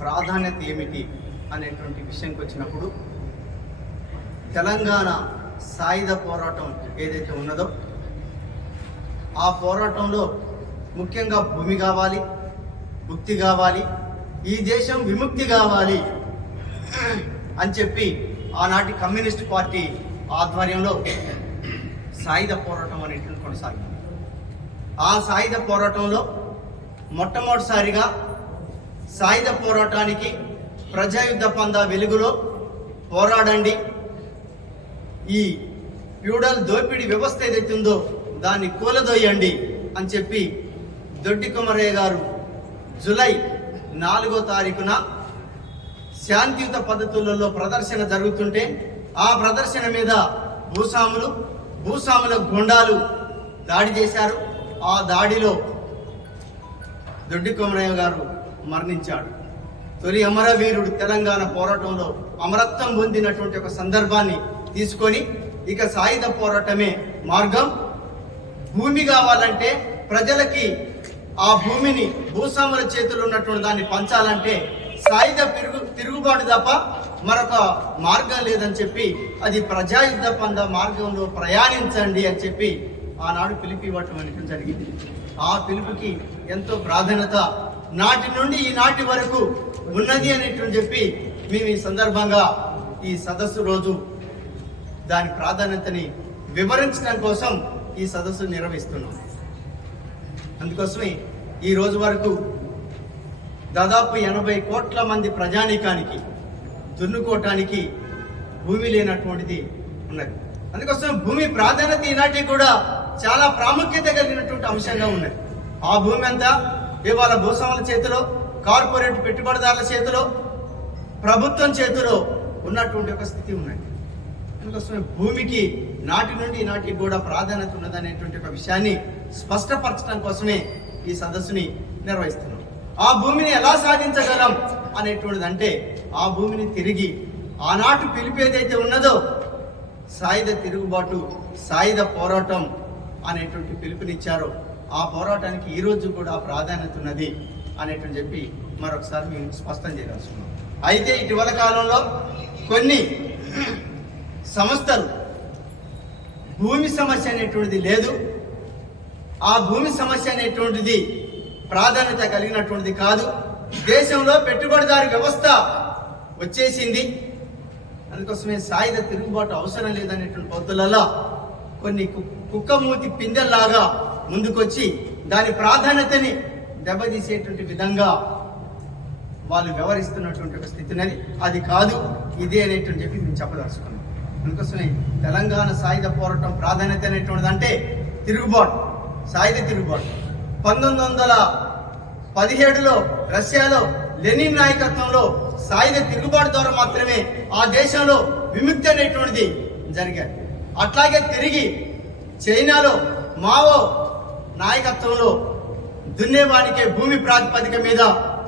ప్రాధాన్యత ఏమిటి అనేటువంటి విషయంకి వచ్చినప్పుడు తెలంగాణ సాయుధ పోరాటం ఏదైతే ఉన్నదో ఆ పోరాటంలో ముఖ్యంగా భూమి కావాలి ముక్తి కావాలి ఈ దేశం విముక్తి కావాలి అని చెప్పి ఆనాటి కమ్యూనిస్ట్ పార్టీ ఆధ్వర్యంలో సాయుధ పోరాటం అనేటువంటి కొనసాగింది. ఆ సాయుధ పోరాటంలో మొట్టమొదటిసారిగా సాయుధ పోరాటానికి ప్రజాయుద్ధ పందా వెలుగులో పోరాడండి. ఈ ఫ్యూడల్ దోపిడీ వ్యవస్థ ఏదైతే ఉందో దాన్ని కూలదోయండి అని చెప్పి దొడ్డి కుమరయ్య గారు జులై నాలుగో తారీఖున శాంతియుత పద్ధతులలో ప్రదర్శన జరుగుతుంటే ఆ ప్రదర్శన మీద భూస్వాములు భూస్వాముల గుండాలు దాడి చేశారు. ఆ దాడిలో దొడ్డి కొమరయ్య గారు మరణించాడు. తొలి అమరవీరుడు తెలంగాణ పోరాటంలో అమరత్వం పొందినటువంటి ఒక సందర్భాన్ని తీసుకొని ఇక సాయుధ పోరాటమే మార్గం. భూమి కావాలంటే ప్రజలకి ఆ భూమిని భూస్వాముల చేతుల్లో ఉన్నటువంటి దాన్ని పంచాలంటే సాయుధ తిరుగు తిరుగుబాటు తప్ప మరొక మార్గం లేదని చెప్పి అది ప్రజాయుద్ధ పంద మార్గంలో ప్రయాణించండి అని చెప్పి ఆనాడు పిలిపి ఇవ్వటం జరిగింది. ఆ పిలుపుకి ఎంతో ప్రాధాన్యత నాటి నుండి ఈనాటి వరకు ఉన్నది అనేటువంటి చెప్పి మేము ఈ సందర్భంగా ఈ సదస్సు రోజు దాని ప్రాధాన్యతని వివరించడం కోసం ఈ సదస్సు నిర్వహిస్తున్నాం. అందుకోసమే ఈ రోజు వరకు దాదాపు ఎనభై కోట్ల మంది ప్రజానీకానికి దున్నుకోవటానికి భూమి లేనటువంటిది ఉన్నది. అందుకోసం భూమి ప్రాధాన్యత ఈనాటి కూడా చాలా ప్రాముఖ్యత కలిగినటువంటి అంశంగా ఉన్నది. ఆ భూమి అంతా ఇవాళ భూస్వాముల చేతిలో కార్పొరేట్ పెట్టుబడిదారుల చేతిలో ప్రభుత్వం చేతిలో ఉన్నటువంటి ఒక స్థితి ఉన్నది. అందుకోసమే భూమికి నాటి నుండి నాటికి కూడా ప్రాధాన్యత ఉన్నదనేటువంటి ఒక విషయాన్ని స్పష్టపరచడం కోసమే ఈ సదస్సుని నిర్వహిస్తున్నాం. ఆ భూమిని ఎలా సాధించగలం అనేటువంటిది అంటే ఆ భూమిని తిరిగి ఆనాటి పిలుపు ఏదైతే ఉన్నదో సాయుధ తిరుగుబాటు సాయుధ పోరాటం అనేటువంటి పిలుపునిచ్చారో ఆ పోరాటానికి ఈరోజు కూడా ప్రాధాన్యత ఉన్నది అనేటువంటి చెప్పి మరొకసారి మేము స్పష్టం చేయదలుచుకున్నాం అయితే ఇటీవల కాలంలో కొన్ని సంస్థలు భూమి సమస్య అనేటువంటిది లేదు. ఆ భూమి సమస్య అనేటువంటిది ప్రాధాన్యత కలిగినటువంటిది కాదు. దేశంలో పెట్టుబడిదారు వ్యవస్థ వచ్చేసింది. అందుకోసమే సాయుధ తిరుగుబాటు అవసరం లేదనేటువంటి పద్ధతులలో కొన్ని కు- కుక్కమూతి పిందెల్లాగా ముందుకొచ్చి దాని ప్రాధాన్యతని దెబ్బతీసేటువంటి విధంగా వాళ్ళు వ్యవహరిస్తున్నటువంటి ఒక స్థితినది. అది కాదు ఇదే అనేటువంటి చెప్పి మేము చెప్పదలుచుకున్నాం. అందుకోసమే తెలంగాణ సాయుధ పోరాటం ప్రాధాన్యత అనేటువంటిది అంటే తిరుగుబాటు సాయుధ తిరుగుబాటు. పంతొమ్మిది వందల పదిహేడులో రష్యాలో లెనిన్ నాయకత్వంలో సాయుధ తిరుగుబాటు ద్వారా మాత్రమే ఆ దేశంలో విముక్తి అనేటువంటిది జరిగాయి. అట్లాగే తిరిగి చైనాలో మావో నాయకత్వంలో దున్నేవాడికే భూమి ప్రాతిపదిక మీద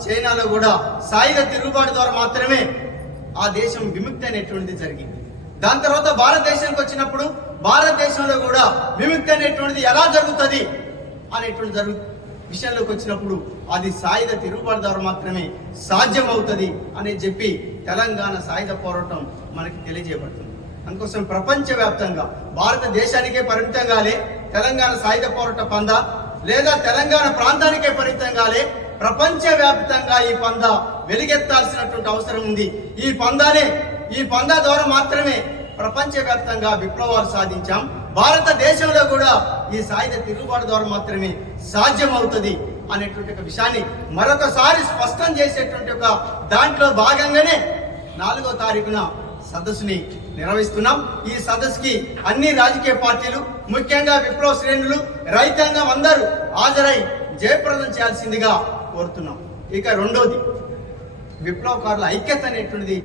చైనాలో కూడా సాయుధ తిరుగుబాటు ద్వారా మాత్రమే ఆ దేశం విముక్తి అనేటువంటిది జరిగింది. దాని తర్వాత భారతదేశానికి వచ్చినప్పుడు భారతదేశంలో కూడా విముక్తి అనేటువంటిది ఎలా జరుగుతుంది అనేటువంటి జరుగు విషయంలోకి వచ్చినప్పుడు అది సాయుధ తిరుగుబాటు ద్వారా మాత్రమే సాధ్యం అవుతుంది అని చెప్పి తెలంగాణ సాయుధ పోరాటం మనకి తెలియజేయబడుతుంది. అందుకోసం ప్రపంచవ్యాప్తంగా భారతదేశానికే పరిమితం కాలే తెలంగాణ సాయుధ పోరాట పంద లేదా తెలంగాణ ప్రాంతానికే పరిమితం కాలే ప్రపంచవ్యాప్తంగా ఈ పంద వెలుగెత్తాల్సినటువంటి అవసరం ఉంది. ఈ పందానే ఈ పందా ద్వారా మాత్రమే ప్రపంచవ్యాప్తంగా విప్లవాలు సాధించాం. భారతదేశంలో కూడా ఈ సాయుధ తిరుగుబాటు ద్వారా మాత్రమే సాధ్యమవుతుంది అనేటువంటి ఒక విషయాన్ని మరొకసారి స్పష్టం చేసేటువంటి ఒక దాంట్లో భాగంగానే నాలుగో తారీఖున సదస్సుని నిర్వహిస్తున్నాం. ఈ సదస్సుకి అన్ని రాజకీయ పార్టీలు ముఖ్యంగా విప్లవ శ్రేణులు రైతాంగం అందరూ హాజరై జయప్రదం చేయాల్సిందిగా కోరుతున్నాం. ఇక రెండోది విప్లవకారుల ఐక్యత అనేటువంటిది